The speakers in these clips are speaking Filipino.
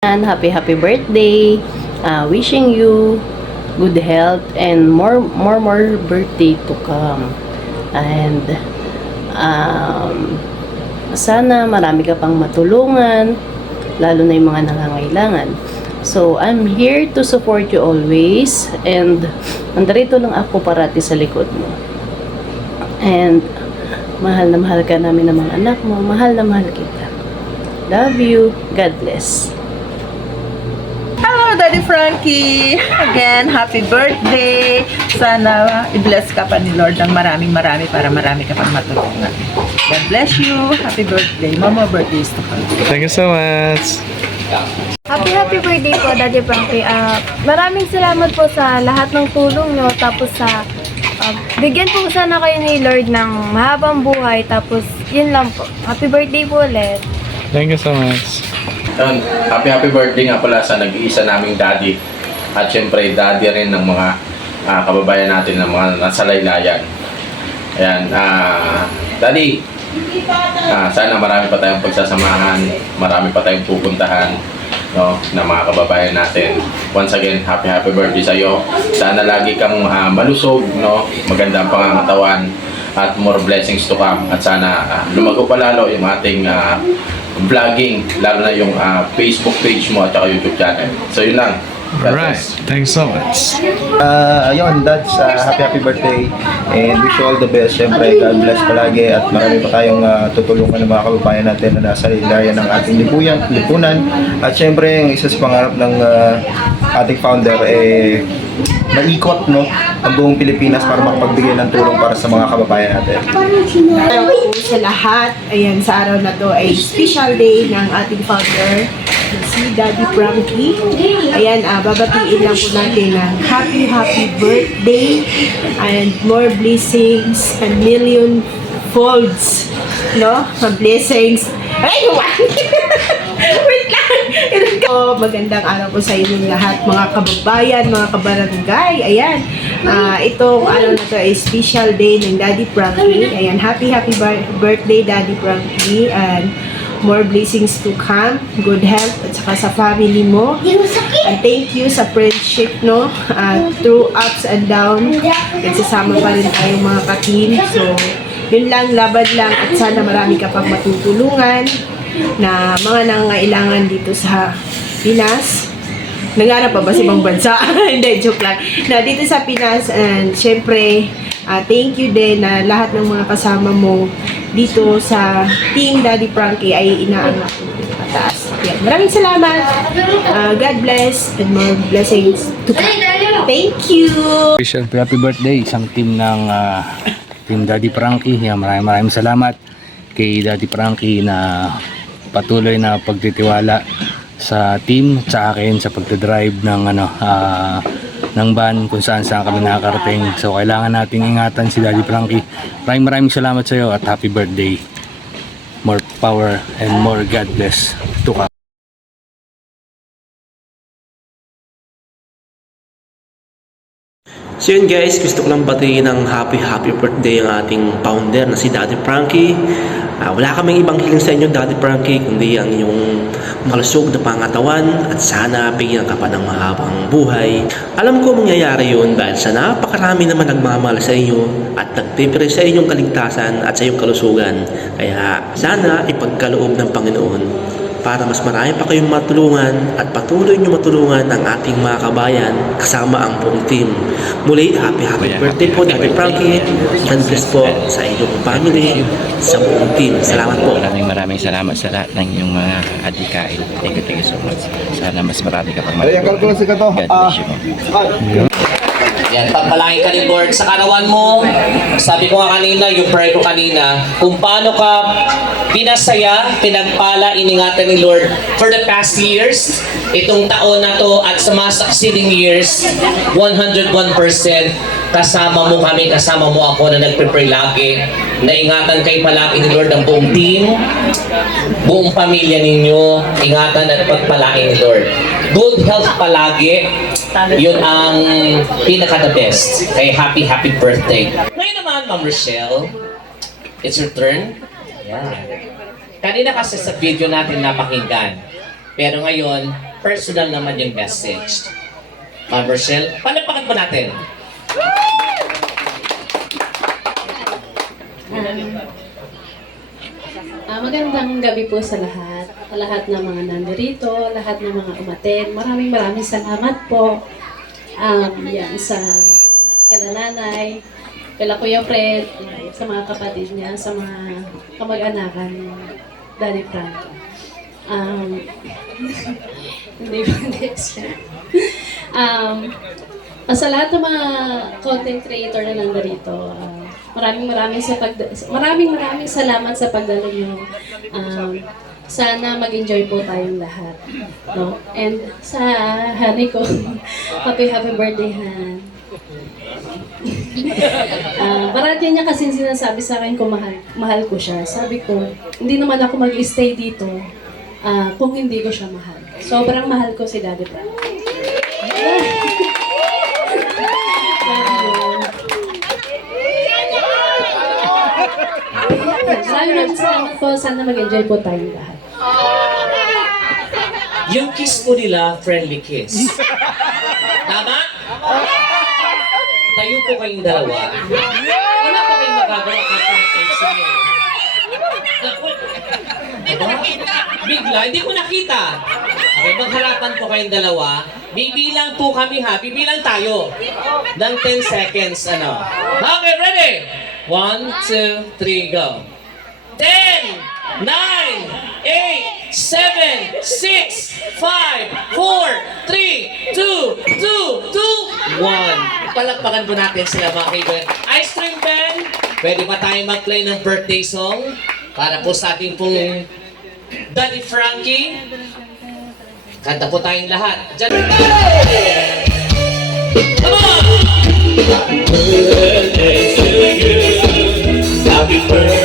And happy happy birthday. Uh, wishing you good health and more more more birthday to come. And um, sana marami ka pang matulungan lalo na yung mga nangangailangan. So, I'm here to support you always and nandarito lang ako parati sa likod mo. And mahal na mahal ka namin ng mga anak mo. Mahal na mahal kita. Love you. God bless. Daddy Frankie! Again, happy birthday! Sana i-bless ka pa ni Lord ng maraming marami para marami ka pang matulungan. God bless you! Happy birthday! Mama birthdays to come. Thank you so much. Happy happy birthday po, Daddy Frankie. Ah, maraming salamat po sa lahat ng tulong nyo. Tapos sa, ah, bigyan po sana kayo ni Lord ng mahabang buhay. Tapos, yun lang po. Happy birthday po ulit. Thank you so much. Yun, happy happy birthday nga pala sa nag-iisa naming daddy. At syempre, daddy rin ng mga ah, kababayan natin ng mga nasa laylayan. Ayan, ah, daddy, ah, sana marami pa tayong pagsasamahan, marami pa tayong pupuntahan no, ng mga kababayan natin. Once again, happy happy birthday sa iyo. Sana lagi kang ah, malusog, no, maganda ang pangangatawan at more blessings to come. At sana ah, lumago pa lalo yung ating ah, vlogging, lalo na yung ah, Facebook page mo at saka YouTube channel. So yun lang. Alright. Thanks so much. Ah, ayun, Dads, ah, happy happy birthday and wish you all the best. Siyempre, God bless palagi at marami pa tayong ah, tutulungan ng mga kababayan natin na nasa lilayan ng ating lipuyan, lipunan. At siyempre, ang isa sa pangarap ng ah, ating founder, eh, maikot no, ang buong Pilipinas para makapagbigay ng tulong para sa mga kababayan natin. Hello po sa lahat. Ayan, sa araw na to ay special day ng ating founder, si Daddy Frankie. Ayan, ah, babatiin lang po natin ng happy, happy birthday and more blessings and million folds. No? Mga blessings. Ay, Wait lang! So, magandang araw po sa inyong lahat, mga kababayan, mga kabarangay. Ayan, ah, itong araw na to ay special day ng Daddy Frankie. Ayan, happy, happy bir- birthday, Daddy Frankie. And more blessings to come, good health, at saka sa family mo. And thank you sa friendship, no? Ah, through ups and down, nagsasama pa rin tayong mga ka-team. So, yun lang, laban lang, at sana marami ka pang matutulungan na mga nangangailangan dito sa Pinas. Nangarap pa ba sa ibang bansa? Hindi, joke lang. Na dito sa Pinas, and syempre, ah, thank you din na lahat ng mga kasama mo dito sa Team Daddy Frankie ay inaangat mo pataas. Yan. Maraming salamat. Ah, God bless and more blessings to come. Thank you! Official. Happy, birthday, isang team ng ah, Team Daddy Frankie. Yan, maraming maraming salamat kay Daddy Frankie na patuloy na pagtitiwala sa team sa akin sa pagdadrive ng ano ah, ng van kung saan saan kami nakakarating. So kailangan nating ingatan si Daddy Frankie. Maraming maraming salamat sa iyo at happy birthday. More power and more God bless to come. So yun guys, gusto ko lang batiin ng happy happy birthday ang ating founder na si Daddy Frankie. Ah, wala kaming ibang hiling sa inyo Daddy Frankie kundi ang inyong malusog na pangatawan at sana bigyan ka pa ng mahabang buhay. Alam ko mangyayari yun dahil sa napakarami naman nagmamahal sa inyo at nagtipre sa inyong kaligtasan at sa iyong kalusugan. Kaya sana ipagkaloob ng Panginoon para mas marami pa kayong matulungan at patuloy nyo matulungan ang ating mga kabayan kasama ang buong team. Muli, happy happy birthday po Daddy Frankie. God bless po sa inyong family, sa buong team. Salamat po. Maraming maraming salamat sa lahat ng inyong mga adikain. Thank you, thank you so much. Sana mas marami ka pang matulungan. God bless you. Yan, pagpalangin ka ni Lord sa karawan mo. Sabi ko nga kanina, yung prayer ko kanina, kung paano ka pinasaya, pinagpala, iningatan ni Lord for the past years, itong taon na to at sa mga succeeding years, 101% kasama mo kami, kasama mo ako na nagpe-pray lagi. Naingatan kayo palagi ni Lord ang buong team, buong pamilya ninyo, ingatan at pagpalain ni Lord. Good health palagi, yun ang pinaka the best. Kaya happy, happy birthday. Ngayon naman, Ma'am Rochelle, it's your turn. Yeah. Kanina kasi sa video natin napakinggan. Pero ngayon, personal naman yung message. Ma'am Rochelle, palapakan po natin. Ah, magandang gabi po sa lahat. Sa lahat ng mga nandirito, lahat ng mga umaten. Maraming maraming salamat po. Um, yan, sa kala nanay, kala Kuya Fred, sa mga kapatid niya, sa mga kamag-anakan ni Daddy Frankie. Um, hindi ba Um, Ah, sa lahat ng mga content creator na nandarito, ah, maraming maraming sa pag maraming maraming salamat sa pagdalo niyo. Um, sana mag-enjoy po tayong lahat. No? And sa honey ko, happy happy birthday, Han. Ah, parati niya kasi sinasabi sa akin kung mahal, mahal ko siya. Sabi ko, hindi naman ako mag-stay dito ah, kung hindi ko siya mahal. Sobrang mahal ko si Daddy Frank. Maraming salamat po. Sana mag-enjoy po tayong lahat. Yung kiss po nila, friendly kiss. Tama? Tayo po kayong dalawa. Wala po kayong magagawa kahit ng tension niyo. Bigla, hindi ko nakita. Okay, magharapan po kayong dalawa. Bibilang po kami ha. Bibilang tayo. Ng 10 seconds, ano. Okay, ready? 1, 2, 3, go. 10, 9, 8, 7, 6, 5, 4, 3, 2, 2, 2, 1. Palakpakan po natin sila mga kaibigan. Ice cream Ben, pwede pa tayo mag-play ng birthday song para po sa ating pong Daddy Frankie. Kanta po tayong lahat. Diyan. Come on! Happy birthday to you. Happy birthday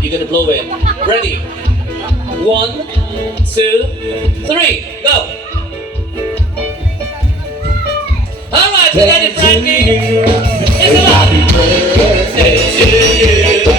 you're gonna blow it. Ready? One, two, three, go! Alright, we got it, Frankie! It's a lot!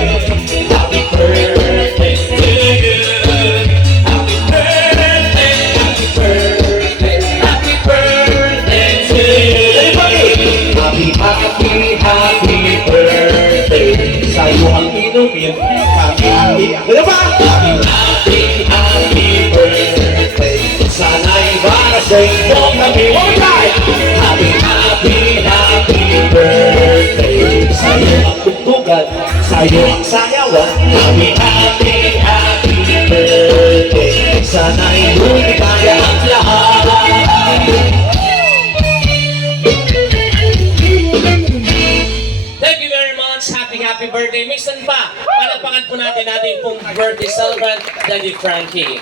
Para sa'yo kami One time! Happy, happy, happy birthday Sa'yo ang tugtugan Sa'yo ang sayawan Happy, happy, happy birthday Sana'y lumigaya ang lahat Thank you very much. Happy, happy birthday. Minsan pa, palakpakan po natin natin pong birthday celebrant, Daddy Frankie.